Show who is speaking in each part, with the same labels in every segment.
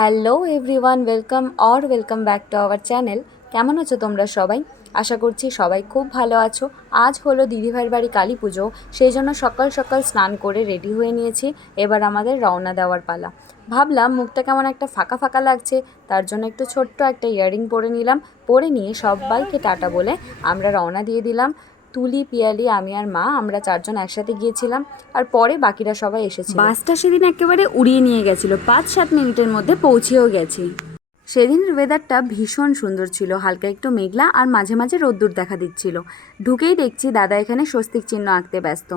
Speaker 1: Hello everyone, welcome or welcome back to our channel. কেমন আছো তোমরা সবাই? আশা করছি সবাই খুব ভালো আছো। আজ হলো দিদিভাইয়ের বাড়ি কালী পুজো, সেই জন্য সকাল সকাল স্নান করে রেডি হয়ে নিয়েছি। এবার আমাদের রওনা দেওয়ার পালা। ভাবলাম মুখটা কেমন একটা ফাঁকা ফাঁকা লাগছে, তার জন্য একটু ছোট্ট একটা ইয়াররিং পরে নিলাম। পরে নিয়ে সবাইকে টাটা বলে আমরা রওনা দিয়ে দিলাম। তুলি, পিয়ালি, আমি আর মা, আমরা চারজন একসাথে গিয়েছিলাম আর পরে বাকিরা সবাই এসেছিল। বাসটা সেদিন একেবারে উড়িয়ে নিয়ে গেছিল। পাঁচ, সাত মিনিটের মধ্যে পৌঁছেও গেছি। সেদিনের ওয়েদারটা ভীষণ সুন্দর ছিল। হালকা একটু মেঘলা আর মাঝে মাঝে রোদ্দুর দেখা দিচ্ছিল। ঢুকেই দেখছি দাদা এখানে স্বস্তিক চিহ্ন আঁকতে ব্যস্ত।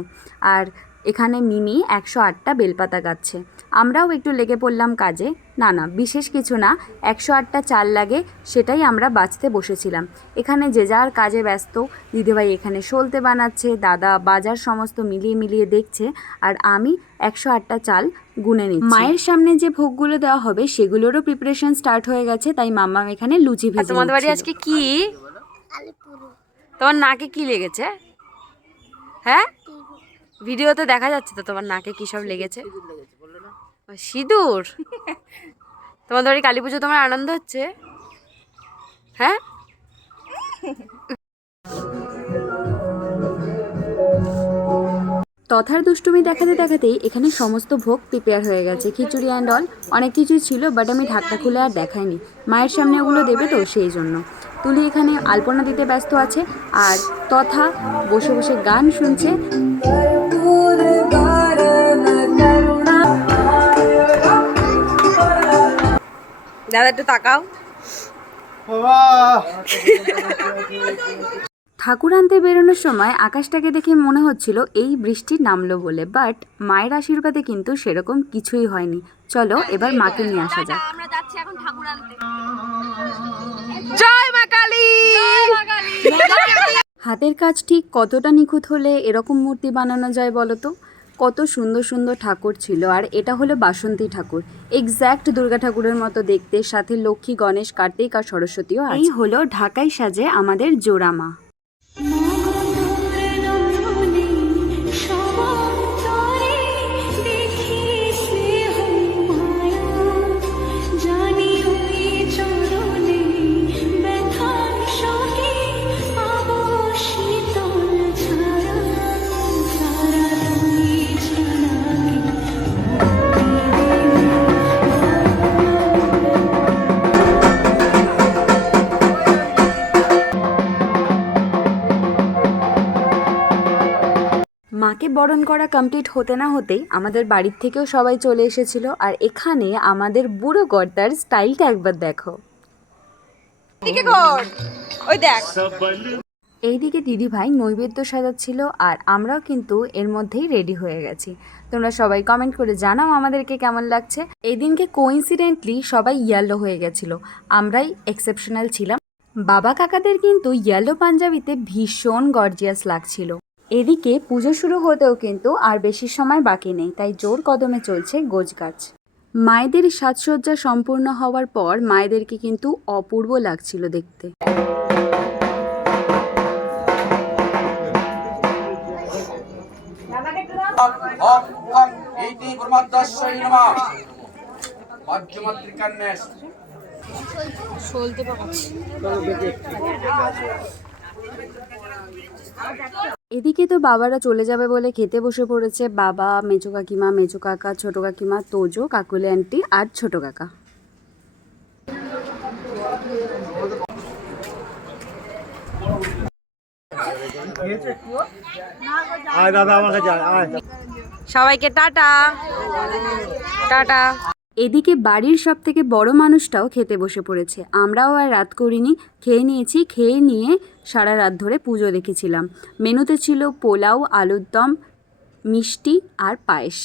Speaker 1: আর এখানে মিমি একশো আটটা বেলপাতা গাচ্ছে। আমরাও একটু লেগে পড়লাম কাজে। না না বিশেষ কিছু না একশো আটটা চাল লাগে সেটাই আমরা বাঁচতে বসেছিলাম। এখানে যে যার কাজে ব্যস্ত দিদিভাই এখানে সলতে বানাচ্ছে দাদা বাজার সমস্ত মিলিয়ে মিলিয়ে দেখছে আর আমি একশো আটটা চাল গুনে নিচ্ছি। মায়ের সামনে যে ভোগগুলো দেওয়া হবে সেগুলোরও প্রিপারেশন স্টার্ট হয়ে গেছে তাই মাম্মা এখানে লুচি ভেজে
Speaker 2: তোমাদের বাড়ি আজকে কি? তোমার নাকে কি লেগেছে? হ্যাঁ? ভিডিওতে দেখা যাচ্ছে তো তোমার নাকে কি সব লেগেছে। সিঁদুর? তোমাদের বাড়ি কালী পুজো তোমার আনন্দ হচ্ছে? হ্যাঁ?
Speaker 1: তথার দুষ্টুমি দেখাতে দেখাতেই এখানে সমস্ত ভোগ প্রিপেয়ার হয়ে গেছে। খিচুড়ি অ্যান্ড অল অনেক কিছুই ছিল বাট আমি ঢাকটা খুলে আর দেখাইনি। মায়ের সামনে ওগুলো দেবে তো সেই জন্য। তুলি এখানে আলপনা দিতে ব্যস্ত আছে, আর তথা বসে বসে গান শুনছে।
Speaker 2: দাদা একটু তাকাও।
Speaker 1: ঠাকুর আনতে বেরোনোর সময় আকাশটাকে দেখে মনে হচ্ছিল এই বৃষ্টি নামলো বলে বাট মায়ের আশীর্বাদে কিন্তু সেরকম কিছুই হয়নি। চলো এবার মাকে নিয়ে আসা যাক।
Speaker 2: আমরা যাচ্ছি এখন ঠাকুর আনতে। জয় মা কালী!
Speaker 1: হাতের কাজ ঠিক কতটা নিখুঁত হলে এরকম মূর্তি বানানো যায় বলো তো? কত সুন্দর সুন্দর ঠাকুর ছিল। আর এটা হলো বাসন্তী ঠাকুর। এক্স্যাক্ট দুর্গা ঠাকুরের মতো দেখতে সাথে লক্ষ্মী গণেশ কার্তিক আর সরস্বতীও এই হলো ঢাকাই সাজে আমাদের জোড়ামা। মাকে বরণ করা কমপ্লিট হতে না হতেই আমাদের বাড়ির থেকেও সবাই চলে এসেছিল আর এখানে আমাদের বুড়ো গর্দার স্টাইলটা একবার দেখো। এইদিকে দিদিভাই নৈবেদ্য সাজাচ্ছিল আর আমরাও কিন্তু এর মধ্যেই রেডি হয়ে গেছি। তোমরা সবাই কমেন্ট করে জানাও আমাদেরকে কেমন লাগছে। এই দিনকে কোইন্সিডেন্টলি সবাই ইয়েলো হয়ে গেছিল। আমরাই এক্সেপশনাল ছিলাম। বাবা কাকাদের কিন্তু ইয়েলো পাঞ্জাবিতে ভীষণ গর্জিয়াস লাগছিল। এদিকে পুজো শুরু হতেও কিন্তু আর বেশি সময় বাকি নেই, তাই জোর কদমে চলছে গোজগাছ মায়েদের সাজসজ্জা সম্পূর্ণ হওয়ার পর মায়েদেরকে কিন্তু অপূর্ব লাগছিল দেখতে। এদিকে তো বাবারা চলে যাবে বলে খেতে বসে পড়েছে। বাবা মেজো কাকিমা মেজো কাকা ছোটো কাকিমা তোজো কাকুলি আন্টি আর ছোটো কাকা।
Speaker 3: আয় দাদা আমার কাছে আয়, আয়।
Speaker 2: সবাইকে টাটা। টাটা।
Speaker 1: এদিকে বাড়ির সব থেকে বড় মানুষটাও খেতে বসে পড়েছে। আমরাও আর রাত করিনি খেয়ে নিয়েছি খেয়ে নিয়ে সারা রাত ধরে পুজো দেখেছিলাম। মেনুতে ছিল পোলাও আলুর দম মিষ্টি আর পায়েস।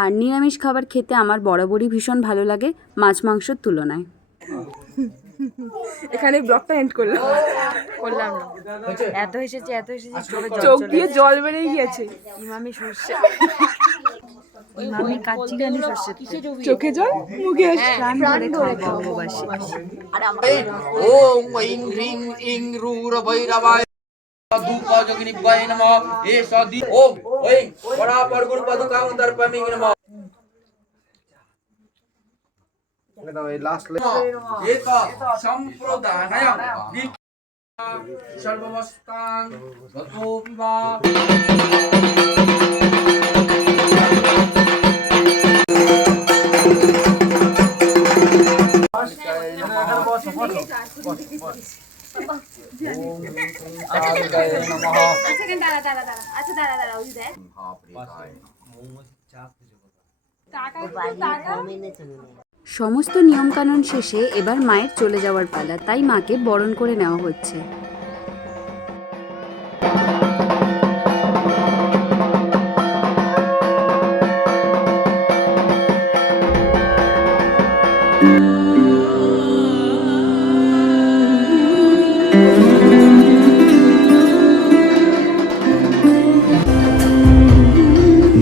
Speaker 1: আর নিরামিষ খাবার খেতে আমার বরাবরই ভীষণ ভালো লাগে মাছ মাংসর তুলনায়।
Speaker 4: এখানে ব্লগটা এন্ড করলাম।
Speaker 2: করলাম না। এত এসেছে এত এসেছে জল
Speaker 4: চোখ দিয়ে জল বেরিয়ে গিয়েছে।
Speaker 2: ইমামি সর্ষে ইমামি কাচ্চি গানি সর্ষে
Speaker 4: চোখে জল? মুখে আসছে।
Speaker 5: ওম ঐং হ্রিং ইং রূর ভৈরবায় ধূপ যোগিনী ভয় নমঃ। এষ দি ওম। ঐং পরা পরগুর পদুকাং দর্পমিং নমঃ।
Speaker 1: সমস্ত নিয়মকানুন শেষে এবার মায়ের চলে যাওয়ার পালা তাই মাকে বরণ করে নেওয়া হচ্ছে।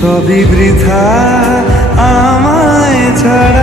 Speaker 6: সবই বৃথা আমায় ছাড়া